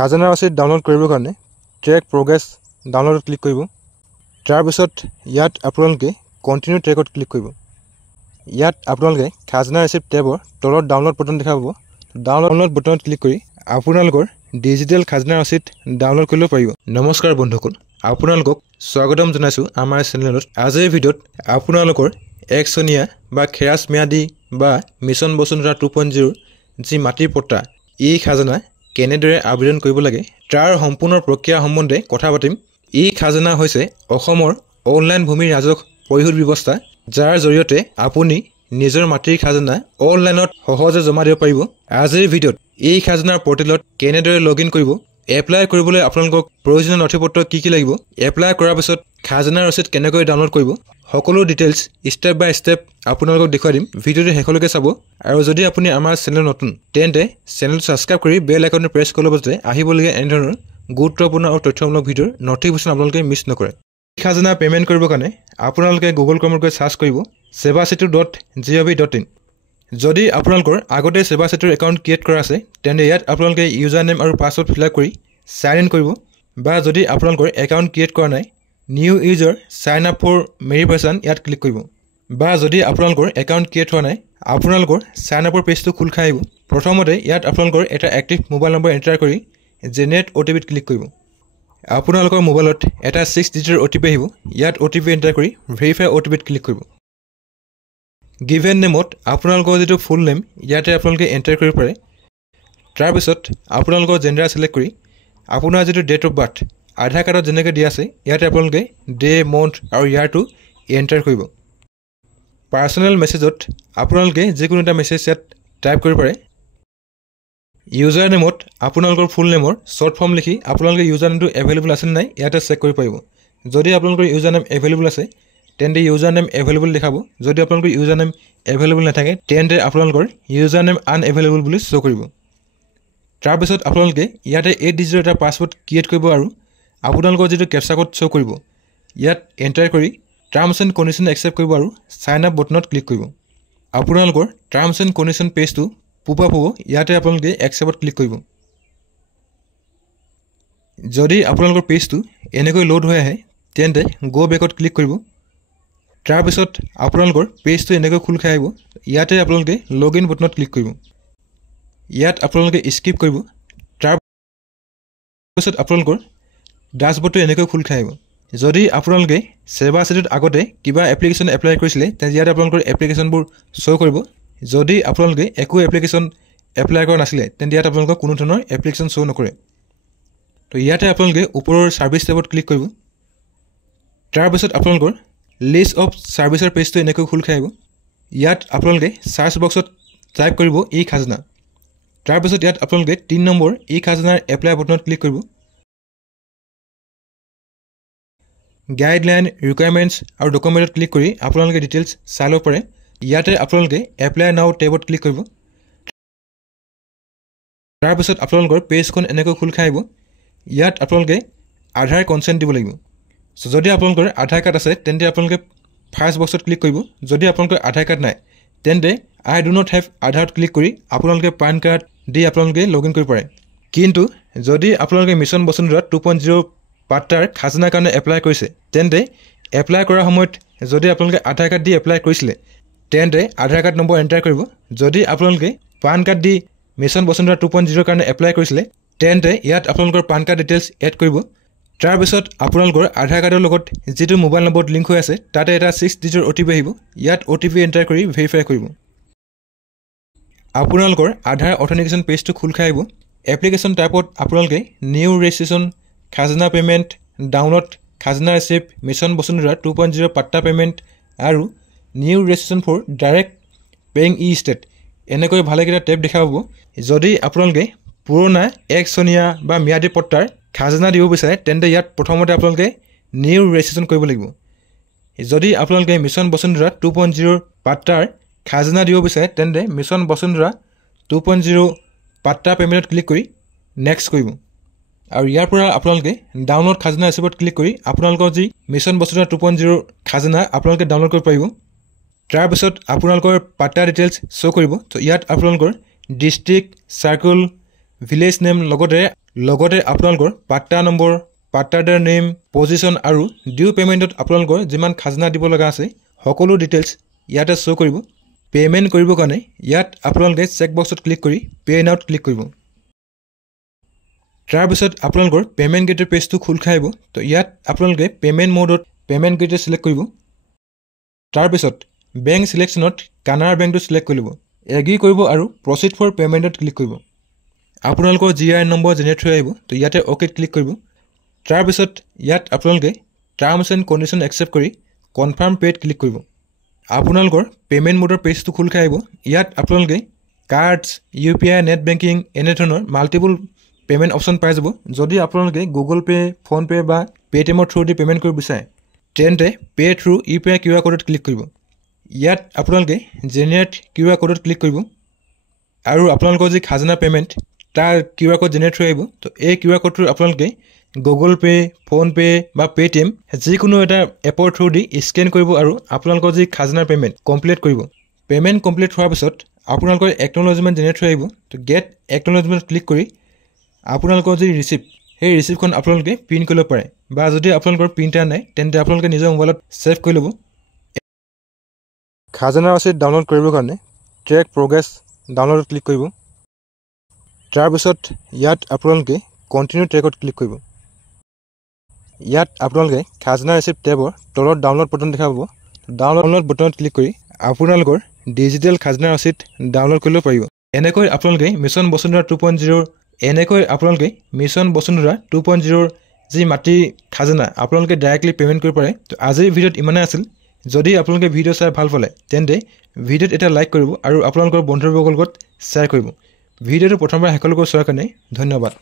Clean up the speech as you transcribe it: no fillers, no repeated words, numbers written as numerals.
খাজানা ৰচিদ ডাউনলোড কৰিবৰ কাৰণে ট্ৰেক প্ৰগ্ৰেছ ডাউনলোডত ক্লিক কৰিব। তাৰ পিছত ইয়াত আপোনালোকে কন্টিনিউ ট্ৰেকত ক্লিক কৰিব। ইয়াত আপোনালোকে খাজানা ৰিচিপ্ট টেবৰ তলত ডাউনলোড বটন দেখা পাব। ডাউনলোড বটনত ক্লিক কৰি আপোনালোকৰ ডিজিটেল খাজানা ৰচিদ ডাউনলোড কৰিব পাৰিব। নমস্কাৰ বন্ধুসকল, আপোনালোকক স্বাগতম জনাইছোঁ আমাৰ চেনেলত। আজিৰ ভিডিঅ'ত আপোনালোকৰ একচনীয়া বা খেৰাচ ম্যাদী বা মিছন বসুন্ধৰা 2.0 যি মাটিৰ পট্টা এই খাজানা কেনেদৰে আবেদন কৰিব লাগে তাৰ সম্পূৰ্ণ প্ৰক্ৰিয়া সম্বন্ধে কথা পাতিম। এই খাজানা হৈছে অসমৰ অনলাইন ভূমি ৰাজহ পৰিশোধ ব্যৱস্থা, যাৰ জৰিয়তে আপুনি নিজৰ মাটিৰ খাজানা অনলাইনত সহজে জমা দিব পাৰিব। আজিৰ ভিডিঅ'ত এই খাজানাৰ পৰ্টেলত কেনেদৰে লগইন কৰিব, এপ্লাই কৰিবলৈ আপোনালোকক প্ৰয়োজনীয় নথিপত্ৰ কি কি লাগিব, এপ্লাই কৰাৰ পিছত খাজানা ৰচিদ কেনেকৈ ডাউনলোড কৰিব, সকলো ডিটেইলছ ষ্টেপ বাই ষ্টেপ আপোনালোকক দেখুৱাই দিম। ভিডিঅ'টো শেষলৈকে চাব। আৰু যদি আপুনি আমাৰ চেনেল নতুন তেন্তে চেনেলটো ছাবস্ক্ৰাইব কৰি বেল আইকনটো প্ৰেছ কৰি ল'ব, যাতে আহিবলগীয়া এনেধৰণৰ গুৰুত্বপূৰ্ণ আৰু তথ্যমূলক ভিডিঅ'ৰ নটিফিকেশ্যন আপোনালোকে মিছ নকৰে। খাজানা পে'মেণ্ট কৰিবৰ কাৰণে আপোনালোকে গুগল ক্ৰমত গৈ চাৰ্চ কৰিব sevasetu.gov.in। যদি আপোনালোকৰ আগতে সেৱাসেতুৰ একাউণ্ট ক্ৰিয়েট কৰা আছে তেন্তে ইয়াত আপোনালোকে ইউজাৰ নেম আৰু পাছৱৰ্ড ফিল আপ কৰি সাইন ইন কৰিব, বা যদি আপোনালোকৰ একাউণ্ট ক্ৰিয়েট কৰা নাই new user sign up for verification ইয়াত ক্লিক কৰিব, বা যদি আপোনালোকৰ একাউণ্ট ক্ৰিয়েট হোৱা নাই আপোনালোকৰ সাইন আপৰ পেজটো খোল খাই আহিব। প্ৰথমতে ইয়াত আপোনালোকৰ এটা এক্টিভ মোবাইল নম্বৰ এণ্টাৰ কৰি জেনেৰেট OTPত ক্লিক কৰিব। আপোনালোকৰ মোবাইলত এটা 6 ডিজিটৰ OTP আহিব। ইয়াত OTP এণ্টাৰ কৰি ভেৰিফাই OTPত ক্লিক কৰিব। গিভেন নেমত আপোনালোকৰ যিটো ফুল নেম ইয়াতে আপোনালোকে এণ্টাৰ কৰিব পাৰে। তাৰপিছত আপোনালোকৰ জেণ্ডাৰ ছিলেক্ট কৰি আপোনাৰ যিটো ডেট অফ বাৰ্থ আধাৰ কাৰ্ডত যেনেকৈ দিয়া আছে ইয়াতে আপোনালোকে ডে, মন্থ আৰু ইয়াৰটো এণ্টাৰ কৰিব। পাৰ্চনেল মেছেজত আপোনালোকে যিকোনো এটা মেছেজ ইয়াত টাইপ কৰিব পাৰে। ইউজাৰ নেমত আপোনালোকৰ ফুল নেমৰ শ্বৰ্ট ফৰ্ম লিখি আপোনালোকে ইউজাৰ নেমটো এভেইলেবল আছে নে নাই ইয়াতে চেক কৰিব পাৰিব। যদি আপোনালোকৰ ইউজাৰ নেম এভেইলেবল আছে তেন্তে ইউজাৰ নেম এভেইলেবল দেখাব। যদি আপোনালোকৰ ইউজাৰ নেম এভেইলেবল নাথাকে তেন্তে আপোনালোকৰ ইউজাৰ নেম আনএভেইলেবল বুলি শ্ব' কৰিব। তাৰপিছত আপোনালোকে ইয়াতে 8 ডিজিটৰ এটা পাছৱৰ্ড ক্ৰিয়েট কৰিব আৰু আপোনালোকৰ যিটো কেপচা কোড শ্ব' কৰিব ইয়াত এণ্টাৰ কৰি টাৰ্মছ এণ্ড কণ্ডিশ্যন একচেপ্ট কৰিব আৰু চাইন আপ বটনত ক্লিক কৰিব। আপোনালোকৰ টাৰ্মছ এণ্ড কণ্ডিশ্যন পেজটো পপ আপ হ'ব, ইয়াতে আপোনালোকে একচেপ্টত ক্লিক কৰিব। যদি আপোনালোকৰ পেজটো এনেকৈ লোড হৈ আহে তেন্তে গো বেকত ক্লিক কৰিব। তাৰপিছত আপোনালোকৰ পেজটো এনেকৈ খোল খাই আহিব। ইয়াতে আপোনালোকে লগ ইন বটনত ক্লিক কৰিব। ইয়াত আপোনালোকে স্কিপ কৰিব। তাৰপিছত আপোনালোকৰ ডাছবৰ্ডটো এনেকৈ খোল খাই আহিব। যদি আপোনালোকে সেৱাসেতুত আগতে কিবা এপ্লিকেশ্যন এপ্লাই কৰিছিলে তেন্তে ইয়াত আপোনালোকৰ এপ্লিকেশ্যনবোৰ শ্ব' কৰিব। যদি আপোনালোকে একো এপ্লিকেশ্যন এপ্লাই কৰা নাছিলে তেন্তে ইয়াত আপোনালোকৰ কোনো ধৰণৰ এপ্লিকেশ্যন শ্ব' নকৰে। তো ইয়াতে আপোনালোকে ওপৰৰ ছাৰ্ভিচ টেবত ক্লিক কৰিব। তাৰপিছত আপোনালোকৰ লিষ্ট অফ ছাৰ্ভিচৰ পেজটো এনেকৈ খোল খাই আহিব। ইয়াত আপোনালোকে ছাৰ্চ বক্সত টাইপ কৰিব ই খাজানা। তাৰপিছত ইয়াত আপোনালোকে 3 নম্বৰ ই খাজানাৰ এপ্লাই বটনত ক্লিক কৰিব। গাইডলাইন, ৰিকুৱাৰমেণ্টছ আৰু ডকুমেণ্টত ক্লিক কৰি আপোনালোকে ডিটেইলছ চাই ল'ব পাৰে। ইয়াতে আপোনালোকে এপ্লাই নাও টেবত ক্লিক কৰিব। তাৰপিছত আপোনালোকৰ পেজখন এনেকৈ খোল খাই আহিব। ইয়াত আপোনালোকে আধাৰ কনচেণ্ট দিব লাগিব। যদি আপোনালোকৰ আধাৰ কাৰ্ড আছে তেন্তে আপোনালোকে ফাৰ্ষ্ট বক্সত ক্লিক কৰিব। যদি আপোনালোকৰ আধাৰ কাৰ্ড নাই তেন্তে আই ডু নট হেভ আধাৰত ক্লিক কৰি আপোনালোকে পান কাৰ্ড দি আপোনালোকে লগ ইন কৰিব পাৰে। কিন্তু যদি আপোনালোকে মিছন বসুন্ধৰা 2.0 পাট্টাৰ খাজানাৰ কাৰণে এপ্লাই কৰিছে তেন্তে এপ্লাই কৰাৰ সময়ত যদি আপোনালোকে আধাৰ কাৰ্ড দি এপ্লাই কৰিছিলে তেন্তে আধাৰ কাৰ্ড নম্বৰ এণ্টাৰ কৰিব। যদি আপোনালোকে পান কাৰ্ড দি মিছন বসুন্ধৰা 2.0 কাৰণে এপ্লাই কৰিছিলে তেন্তে ইয়াত আপোনালোকৰ পান কাৰ্ড ডিটেইলছ এড কৰিব। তাৰপিছত আপোনালোকৰ আধাৰ কাৰ্ডৰ লগত যিটো মোবাইল নম্বৰত লিংক হৈ আছে তাতে এটা 6 ডিজিটৰ OTP আহিব। ইয়াত OTP এণ্টাৰ কৰি ভেৰিফাই কৰিব। আপোনালোকৰ আধাৰ অথেণ্টিকেশ্যন পেজটো খোল খাই আহিব। এপ্লিকেশ্যন টাইপত আপোনালোকে নিউ ৰেজিষ্ট্ৰেশ্যন, খাজানা পে'মেণ্ট, ডাউনলোড খাজানা ৰিচিপ্ট, মিছন বসুন্ধৰা 2.0 পাট্টা পে'মেণ্ট আৰু new registration for direct paying estate এনেকৈ ভালেকেইটা টেপ দেখা পাব। যদি আপোনালোকে পুৰণা একচনীয়া বা ম্যাদী পট্টাৰ খাজানা দিব বিচাৰে তেন্তে ইয়াত প্ৰথমতে আপোনালোকে নিউ ৰেজিষ্ট্ৰেশ্যন কৰিব লাগিব। যদি আপোনালোকে মিছন বসুন্ধৰা 2.0 পাট্টাৰ খাজানা দিব বিচাৰে তেন্তে মিছন বসুন্ধৰা 2.0 পাট্টা পে'মেণ্টত ক্লিক কৰি নেক্সট কৰিব। আৰু ইয়াৰ পৰা আপোনালোকে ডাউনলোড খাজানা ৰিচিপ্টত ক্লিক কৰি আপোনালোকৰ যি মিছন বসুন্ধৰা 2.0 খাজানা আপোনালোকে ডাউনলোড কৰিব পাৰিব। তাৰপিছত আপোনালোকৰ পাট্টা ডিটেইলছ শ্ব' কৰিব। তো ইয়াত আপোনালোকৰ ডিষ্ট্ৰিক্ট, চাৰ্কুল, ভিলেজ নেম লগতে লগতে আপোনালোকৰ পাট্টা নম্বৰ, পাট্টাদাৰ নেম, পজিশ্যন আৰু ডিউ পে'মেণ্টত আপোনালোকৰ যিমান খাজনা দিব লগা আছে সকলো ডিটেইলছ ইয়াতে শ্ব' কৰিব। পে'মেণ্ট কৰিবৰ কাৰণে ইয়াত আপোনালোকে চেক বক্সত ক্লিক কৰি পে' নাওত ক্লিক কৰিব। তাৰপিছত আপোনালোকৰ পে'মেণ্ট গেটৰ পেজটো খোল খাই আহিব। তো ইয়াত আপোনালোকে পে'মেণ্ট মোডত পে'মেণ্ট গেটৱে ছিলেক্ট কৰিব। তাৰপিছত বেংক ছিলেকশ্যনত কানাড়া বেংকটো ছিলেক্ট কৰি ল'ব। এগ্ৰি কৰিব আৰু প্ৰচিড ফৰ পে'মেণ্টত ক্লিক কৰিব। আপোনালোকৰ GIN নম্বৰ জেনেৰেট হৈ আহিব। তো ইয়াতে অ'কেত ক্লিক কৰিব। তাৰপিছত ইয়াত আপোনালোকে টাৰ্মছ এণ্ড কণ্ডিশ্যন একচেপ্ট কৰি কনফাৰ্ম পে'ত ক্লিক কৰিব। আপোনালোকৰ পে'মেণ্ট মোডৰ পেজটো খোল খাই আহিব। ইয়াত আপোনালোকে কাৰ্ডছ, UPI, নেট বেংকিং এনেধৰণৰ মাল্টিপল পে'মেণ্ট অপশ্যন পাই যাব। যদি আপোনালোকে গুগল পে', ফোনপে' বা পে'টিএমৰ থ্ৰুদি পে'মেণ্ট কৰিব বিচাৰে তেন্তে পে' থ্ৰু UPI QR ক'ডত ক্লিক কৰিব। ইয়াত আপোনালোকে জেনেৰেট QR ক'ডত ক্লিক কৰিব আৰু আপোনালোকৰ যি খাজনা পে'মেণ্ট তাৰ QR ক'ড জেনেৰেট হৈ আহিব। তো এই QR ক'ডটো আপোনালোকে গুগল পে', ফোনপে' বা পে'টিএম যিকোনো এটা এপৰ থ্ৰুদি স্কেন কৰিব আৰু আপোনালোকৰ যি খাজনাৰ পে'মেণ্ট কমপ্লিট কৰিব। পে'মেণ্ট কমপ্লিট হোৱাৰ পিছত আপোনালোকৰ একন'লেজমেণ্ট জেনেৰেট হৈ আহিব। তো গেট একন'লেজমেণ্ট ক্লিক কৰি আপোনালোকৰ যি ৰিচিপ্ট সেই ৰিচিপ্টখন আপোনালোকে প্ৰিণ্ট কৰিব পাৰে বা যদি আপোনালোকৰ প্ৰিণ্টাৰ নাই তেন্তে আপোনালোকে নিজৰ মোবাইলত ছেভ কৰি ল'ব। খাজানা ৰচিদ ডাউনলোড কৰিবৰ কাৰণে ট্ৰেক প্ৰগ্ৰেছ ডাউনলোডত ক্লিক কৰিব। তাৰপিছত ইয়াত আপোনালোকে কণ্টিনিউ ট্ৰেকত ক্লিক কৰিব। ইয়াত আপোনালোকে খাজনা ৰিচিপ্ট টেবৰ তলত ডাউনলোড বটন দেখা পাব। ডাউনলোড বটনত ক্লিক কৰি আপোনালোকৰ ডিজিটেল খাজনা ৰচিদ ডাউনলোড কৰিব পাৰিব। এনেকৈ আপোনালোকে মিছন বসুন্ধৰা 2.0 যি মাটি খাজনা আপোনালোকে ডাইৰেক্টলি পে'মেণ্ট কৰিব পাৰে। তো আজিৰ ভিডিঅ'ত ইমানেই আছিল। যদি আপোনালোকে ভিডিঅ' চাই ভাল পালে তেন্তে ভিডিঅ'ত এটা লাইক কৰিব আৰু আপোনালোকৰ বন্ধুবৰ্গৰ লগত শ্বেয়াৰ কৰিব। ভিডিঅ'টো প্ৰথমবাৰ শেষলৈকে চোৱাৰ কাৰণে ধন্যবাদ।